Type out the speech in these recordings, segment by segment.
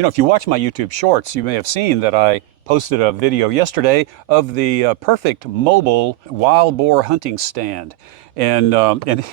You know, if you watch my YouTube shorts, you may have seen that I posted a video yesterday of the perfect mobile wild boar hunting stand. And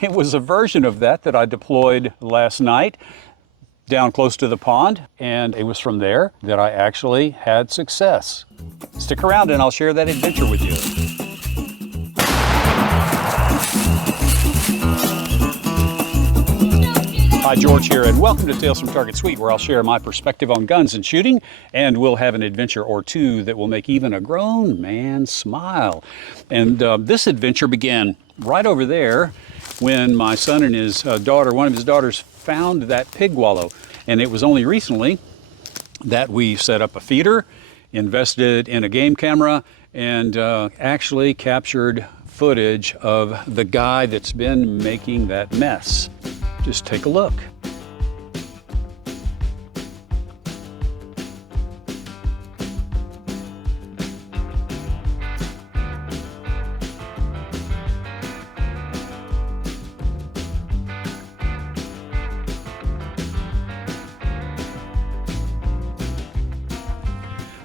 it was a version of that I deployed last night down close to the pond, and it was from there that I actually had success. Stick around and I'll share that adventure with you. Hi, George here, and welcome to Tales from Target Suite, where I'll share my perspective on guns and shooting, and we'll have an adventure or two that will make even a grown man smile. And this adventure began right over there when my son and his daughter, one of his daughters, found that pig wallow. And it was only recently that we set up a feeder, invested in a game camera, and actually captured footage of the guy that's been making that mess. Just take a look.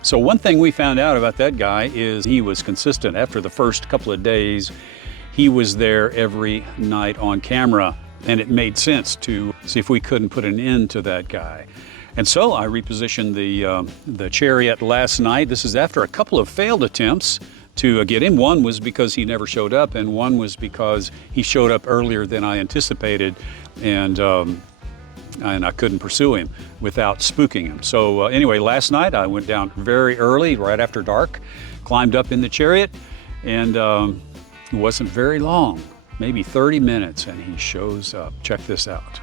So one thing we found out about that guy is he was consistent. After the first couple of days, he was there every night on camera. And it made sense to see if we couldn't put an end to that guy. And so I repositioned the chariot last night. This is after a couple of failed attempts to get him. One was because he never showed up, and one was because he showed up earlier than I anticipated, and I couldn't pursue him without spooking him. So anyway, last night I went down very early, right after dark, climbed up in the chariot, and it wasn't very long. Maybe 30 minutes, and he shows up. Check this out.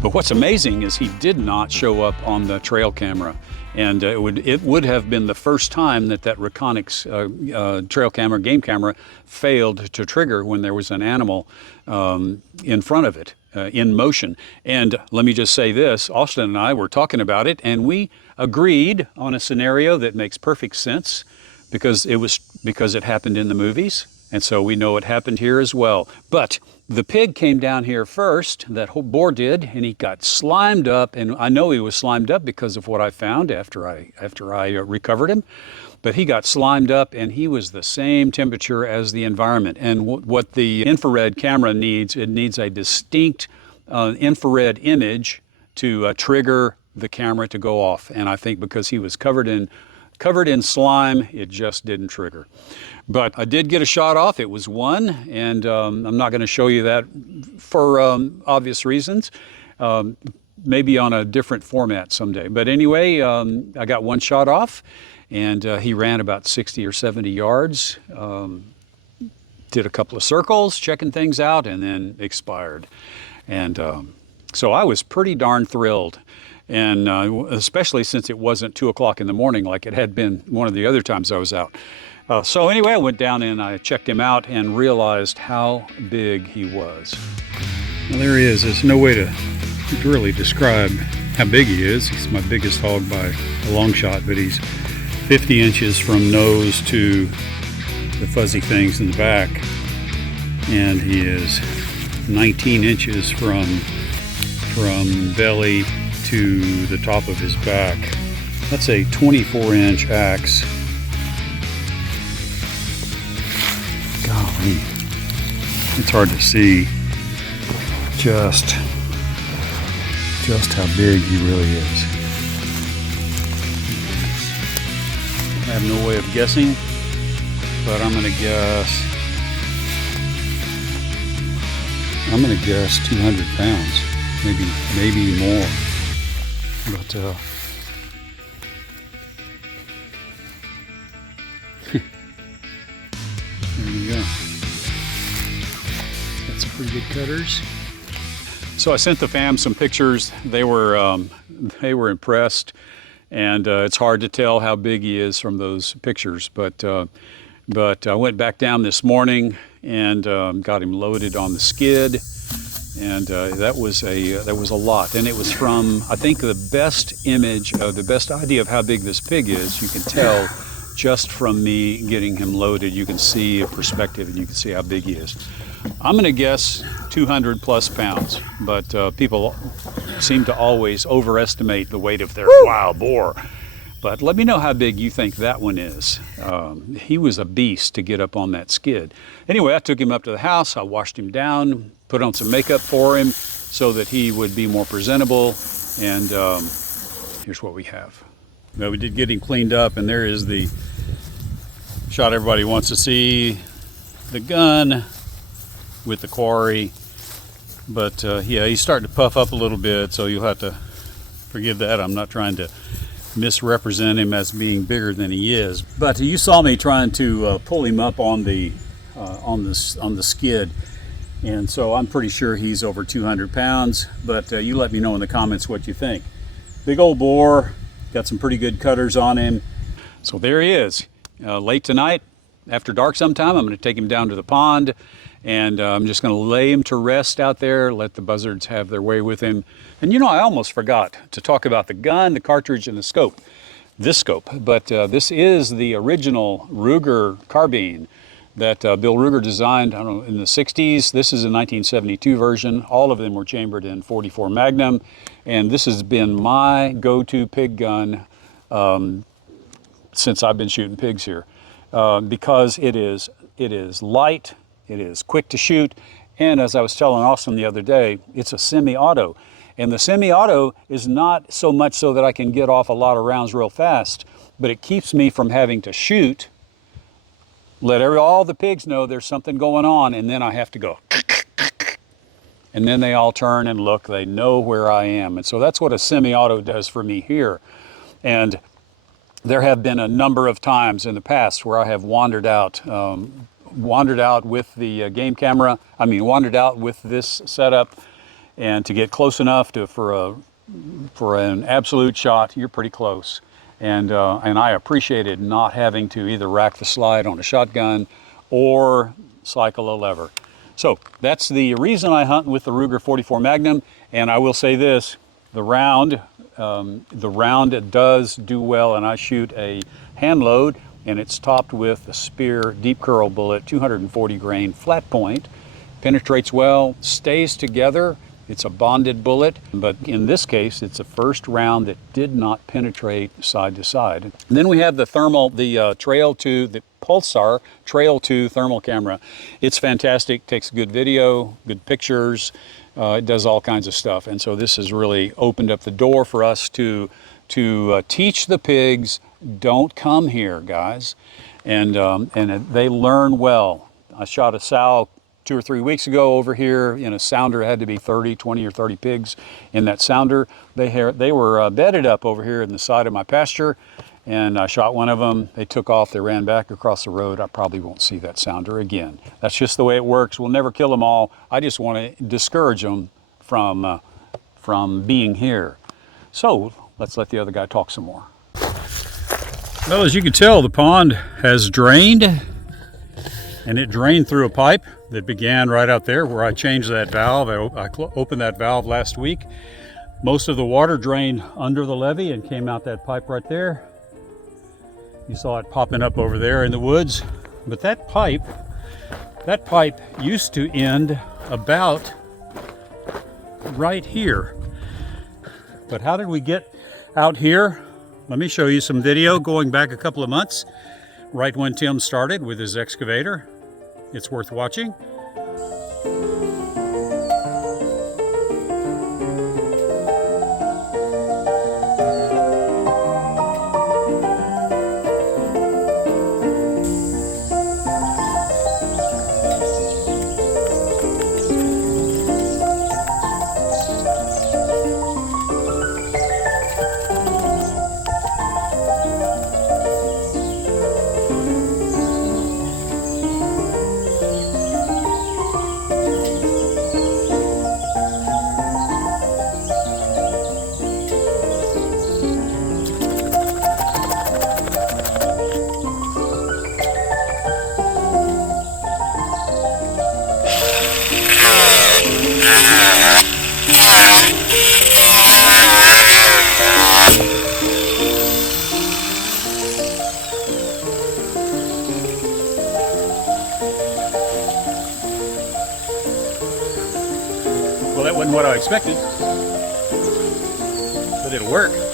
But what's amazing is he did not show up on the trail camera. And it would have been the first time that Reconyx trail camera, game camera, failed to trigger when there was an animal in front of it, in motion. And let me just say this, Austin and I were talking about it, and we agreed on a scenario that makes perfect sense because it happened in the movies. And so we know it happened here as well. But the pig came down here first, that whole boar did, and he got slimed up. And I know he was slimed up because of what I found after I recovered him. But he got slimed up, and he was the same temperature as the environment. And what the infrared camera needs, it needs a distinct infrared image to trigger the camera to go off. And I think because he was covered in slime, it just didn't trigger. But I did get a shot off. It was one, and I'm not going to show you that for obvious reasons. Maybe on a different format someday. But anyway, I got one shot off, and he ran about 60 or 70 yards, did a couple of circles, checking things out, and then expired. And so I was pretty darn thrilled. And especially since it wasn't 2 o'clock in the morning like it had been one of the other times I was out. So anyway, I went down and I checked him out and realized how big he was. Well, there he is. There's no way to really describe how big he is. He's my biggest hog by a long shot, but he's 50 inches from nose to the fuzzy things in the back. And he is 19 inches from belly to the top of his back. That's a 24-inch axe. Golly, it's hard to see just how big he really is. I have no way of guessing, but I'm gonna guess 200 pounds, maybe more. But there you go. That's pretty good cutters. So I sent the fam some pictures. They were impressed, and it's hard to tell how big he is from those pictures. But I went back down this morning and got him loaded on the skid, and that was a lot. And it was from, I think, the best image, the best idea of how big this pig is. You can tell just from me getting him loaded. You can see a perspective, and you can see how big he is. I'm going to guess 200 plus pounds, but people seem to always overestimate the weight of their wild boar. But let me know how big you think that one is. He was a beast to get up on that skid. Anyway, I took him up to the house. I washed him down, put on some makeup for him so that he would be more presentable. And here's what we have. Well, we did get him cleaned up, and there is the shot everybody wants to see, the gun with the quarry. But yeah, he's starting to puff up a little bit, so you'll have to forgive that. I'm not trying to misrepresent him as being bigger than he is. But you saw me trying to pull him up on the skid, and so I'm pretty sure he's over 200 pounds. But you let me know in the comments what you think. Big old boar, got some pretty good cutters on him. So there he is. Late tonight, after dark sometime, I'm going to take him down to the pond, and I'm just going to lay him to rest out there, let the buzzards have their way with him. And you know, I almost forgot to talk about the gun, the cartridge, and the scope. This scope, but this is the original Ruger Carbine that Bill Ruger designed, I don't know, in the 60s. This is a 1972 version. All of them were chambered in .44 Magnum, and this has been my go-to pig gun since I've been shooting pigs here, because it is light, it is quick to shoot, and as I was telling Austin the other day, it's a semi-auto. And the semi-auto is not so much so that I can get off a lot of rounds real fast, but it keeps me from having to shoot, let all the pigs know there's something going on, and then I have to go. And then they all turn and look, they know where I am. And so that's what a semi-auto does for me here. And there have been a number of times in the past where I have wandered out with the game camera, wandered out with this setup, and to get close enough for an absolute shot, you're pretty close. And I appreciated not having to either rack the slide on a shotgun or cycle a lever. So that's the reason I hunt with the Ruger 44 Magnum. And I will say this, the round does do well, and I shoot a hand load, and it's topped with a Spear deep curl bullet, 240 grain flat point, penetrates well, stays together. It's a bonded bullet, but in this case, it's a first round that did not penetrate side to side. And then we have the Trail 2, the Pulsar Trail 2 thermal camera. It's fantastic, takes good video, good pictures, it does all kinds of stuff. And so this has really opened up the door for us to teach the pigs, don't come here, guys. And they learn well. I shot a sow 2 or 3 weeks ago over here in a sounder. It had to be 20 or 30 pigs in that sounder. They were bedded up over here in the side of my pasture, and I shot one of them. They took off, they ran back across the road. I probably won't see that sounder again. That's just the way it works. We'll never kill them all. I just want to discourage them from being here. So let's let the other guy talk some more. Well, as you can tell, the pond has drained, and it drained through a pipe that began right out there where I changed that valve. I opened that valve last week. Most of the water drained under the levee and came out that pipe right there. You saw it popping up over there in the woods. But that pipe used to end about right here. But how did we get out here? Let me show you some video going back a couple of months, right when Tim started with his excavator. It's worth watching. Well, that wasn't what I expected, but it'll work.